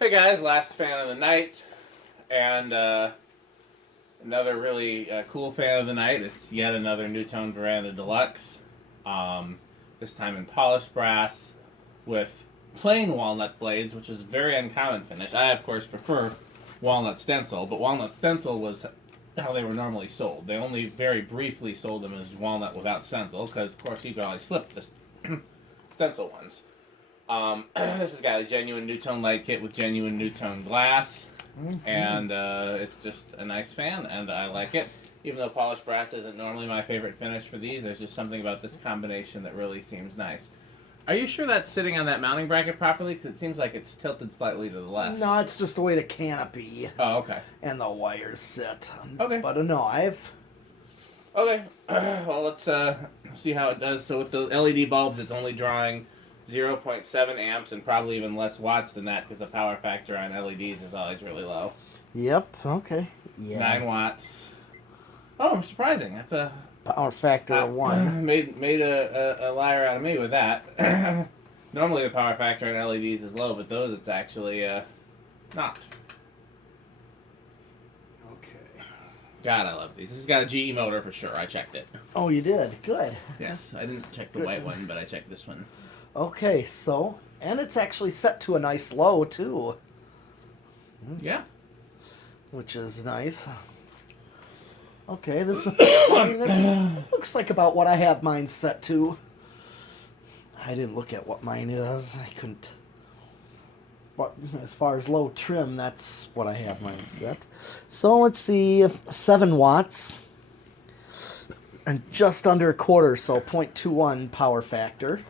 Hey guys, last fan of the night, and another really cool fan of the night. It's yet another Nutone Verandah Deluxe, this time in polished brass with plain walnut blades, which is a very uncommon finish. I, of course, prefer walnut stencil, but walnut stencil was how they were normally sold. They only very briefly sold them as walnut without stencil, because, of course, you could always flip the stencil ones. This has got a genuine Nutone light kit with genuine Nutone glass, and it's just a nice fan, and I like it. Even though polished brass isn't normally my favorite finish for these, there's just something about this combination that really seems nice. Are you sure that's sitting on that mounting bracket properly? Because it seems like it's tilted slightly to the left. No, it's just the way the canopy okay. and the wires sit. Okay. But no, Okay. Well, let's see how it does. So with the LED bulbs, it's only drawing 0.7 amps and probably even less watts than that because the power factor on LEDs is always really low. Yep. Okay. Yeah. 9 watts. Oh, surprising. That's a power factor of 1. Made a liar out of me with that. Normally the power factor on LEDs is low, but those it's actually not. Okay. God, I love these. This has got a GE motor for sure. I checked it. Oh, you did. Good. Yes, I didn't check the Good. white one, but I checked this one. Okay, so and it's actually set to a nice low too. Yeah. Which is nice. Okay, this looks like about what I have mine set to. I didn't look at what mine is. I couldn't. But as far as low trim, that's what I have mine set. So let's see, 7 watts. And just under a quarter, so 0.21 power factor.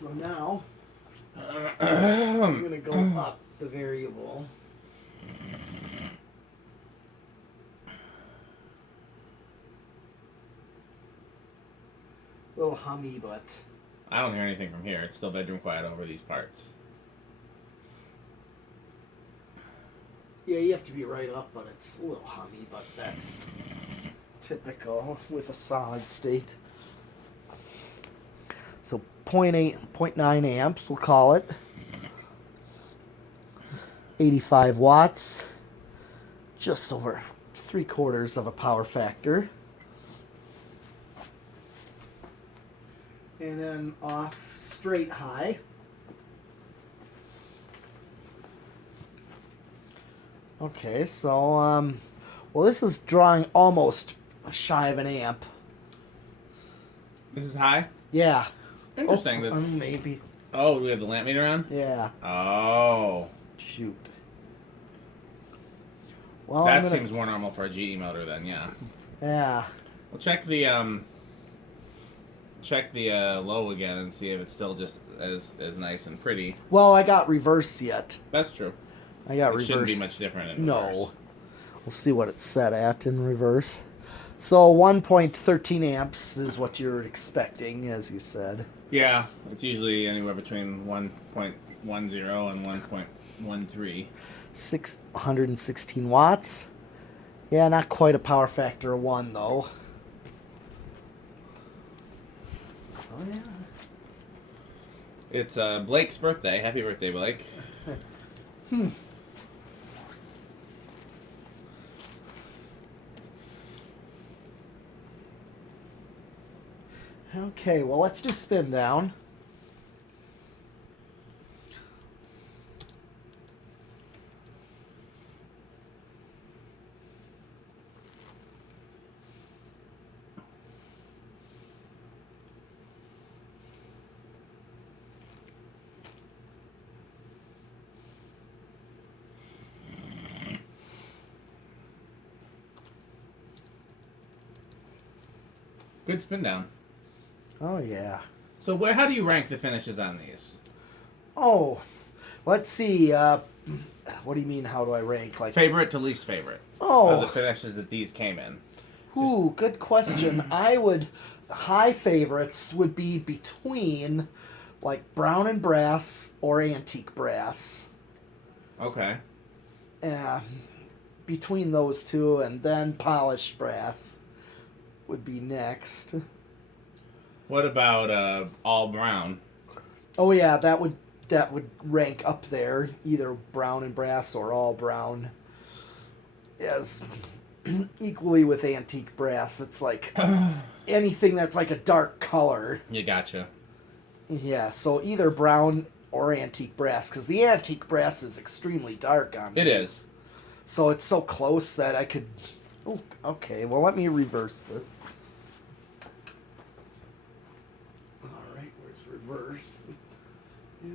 So now, I'm going to go up the variable. A little hummy, but... I don't hear anything from here. It's still bedroom quiet over these parts. Yeah, you have to be right up, but it's a little hummy, but that's typical with a solid state. So 0.9 amps, we'll call it. 85 watts. Just over 3/4 of a power factor. And then off straight high. Okay, so, well, this is drawing almost shy of an amp. This is high? Yeah. Interesting. Oh, maybe. Oh, do we have the lamp meter on? Yeah. Oh. Shoot. Well, that seems more normal for a GE motor then, yeah. Yeah. We'll check the low again and see if it's still just as nice and pretty. Well, I got reverse yet. That's true. I got reverse. It shouldn't be much different in reverse. No. We'll see what it's set at in reverse. So 1.13 amps is what you're expecting, as you said. Yeah, it's usually anywhere between 1.10 and 1.13. 616 watts. Yeah, not quite a power factor of 1, though. Oh, yeah. It's Blake's birthday. Happy birthday, Blake. Okay, well, let's do spin down. Good spin down. Oh, yeah. So how do you rank the finishes on these? Oh, let's see. What do you mean, how do I rank? Like Favorite to least favorite. Oh. Of the finishes that these came in. Ooh, good question. High favorites would be between, like, brown and brass or antique brass. Okay. Between those two, and then polished brass would be next. What about all brown? Oh yeah, that would that would rank up there, either brown and brass or all brown, as equally with antique brass. It's like anything that's like a dark color. You gotcha. Yeah, so either brown or antique brass, because the antique brass is extremely dark on It these. is. So it's so close that I could... Oh, okay, well, let me reverse this. Alright, where's reverse? Yeah.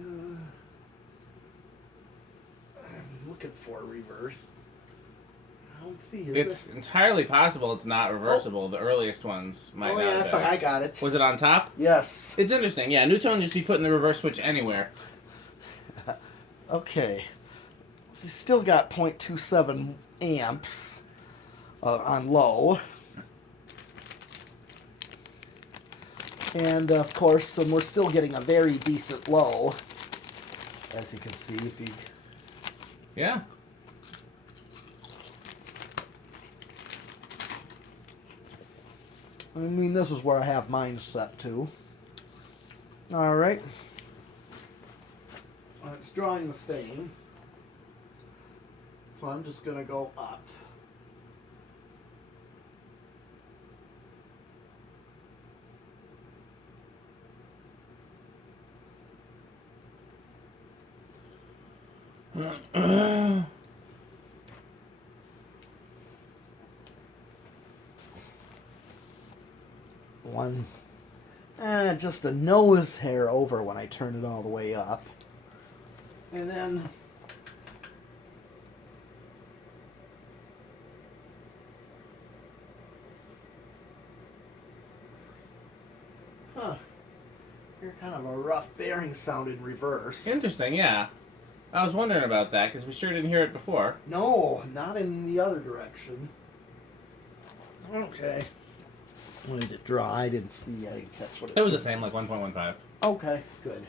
I'm looking for reverse. I don't see it. It's entirely possible it's not reversible. The earliest ones might not have been. I got it. Was it on top? Yes. It's interesting. Yeah, Nutone just be putting the reverse switch anywhere. Okay. So you still got 0.27 amps on low. And of course, we're still getting a very decent low, as you can see. If you... Yeah. I mean, this is where I have mine set to. Alright. It's drawing the same. So I'm just going to go up. One, just a nose hair over when I turn it all the way up. And then you're kind of a rough bearing sound in reverse. Interesting, yeah. I was wondering about that because we sure didn't hear it before. No, not in the other direction. Okay. When did it draw? I didn't see. I didn't catch what It was the same, like 1.15. Okay, good.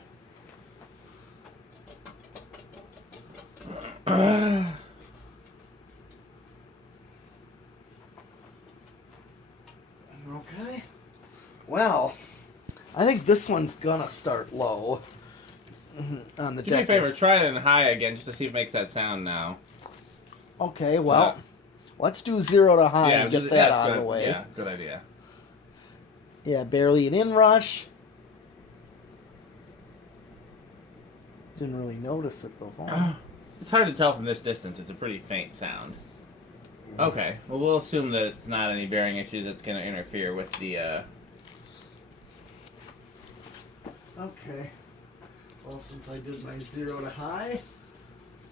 Okay. Well, I think this one's gonna start low on the Do me a deck. favor, try it in high again just to see if it makes that sound now. Okay, well, let's do 0 to high and get that out of the way. Yeah, good idea. Yeah, barely an inrush. Didn't really notice it before. It's hard to tell from this distance. It's a pretty faint sound. Okay, well, we'll assume that it's not any bearing issues that's going to interfere with the... Okay. Well, since I did my 0 to high,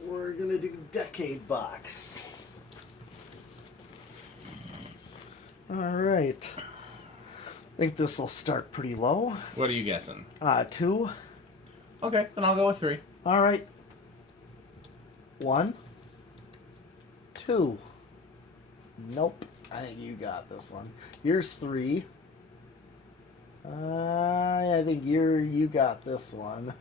we're going to do decade box. Alright. I think this will start pretty low. What are you guessing? 2. Okay, then I'll go with 3. Alright. 1. 2. Nope. I think you got this one. Here's 3. I think you got this one.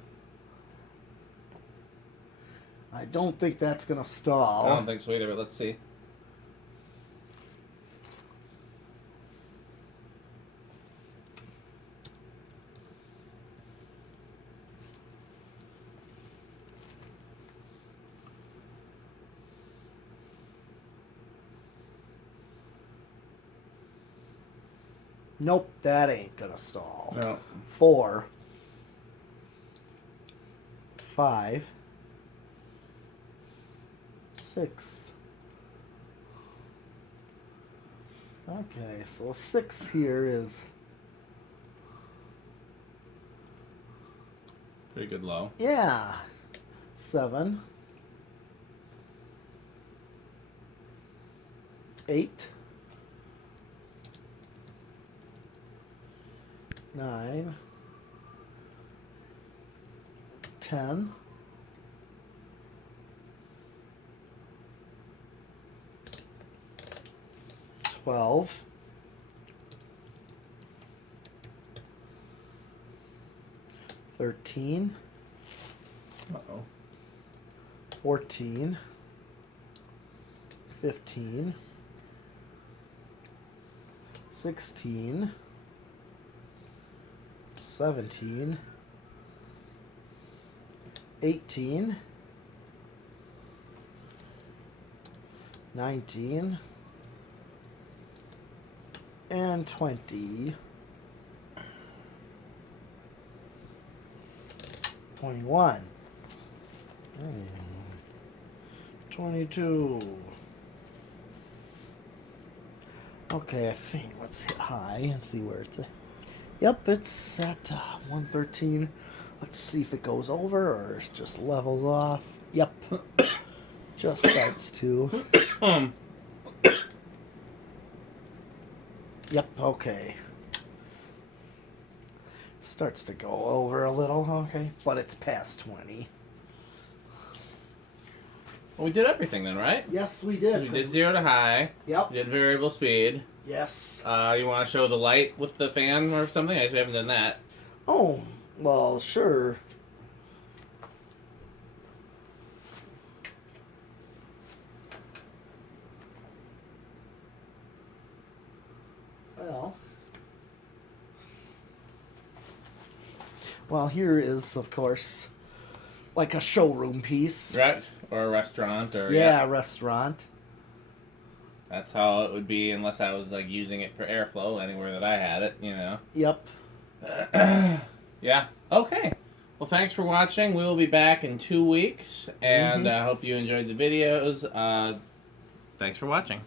I don't think that's gonna stall. I don't think so either, but let's see. Nope, that ain't gonna stall. No. 4. 5. 6. Okay, so 6 here is... Pretty good low. Yeah. 7. 8. 9. 10. 12. 13. Uh-oh. 14. 15. 16. 17. 18, 19, and 20, 21, 22. Okay, I think let's hit high and see where it's at. Yep, it's at 113. Let's see if it goes over or just levels off. Yep, just starts to. Yep, okay. Starts to go over a little, okay, but it's past 20. Well, we did everything then, right? Yes, we did. We did 0 to high. Yep. We did variable speed. Yes. You want to show the light with the fan or something? I actually haven't done that. Oh, well, sure. Well, here is, of course, like a showroom piece. Right? Or a restaurant, or yeah, restaurant. That's how it would be unless I was like using it for airflow anywhere that I had it, you know. Yep. Yeah. Okay. Well, thanks for watching. We will be back in 2 weeks, and I hope you enjoyed the videos. Thanks for watching.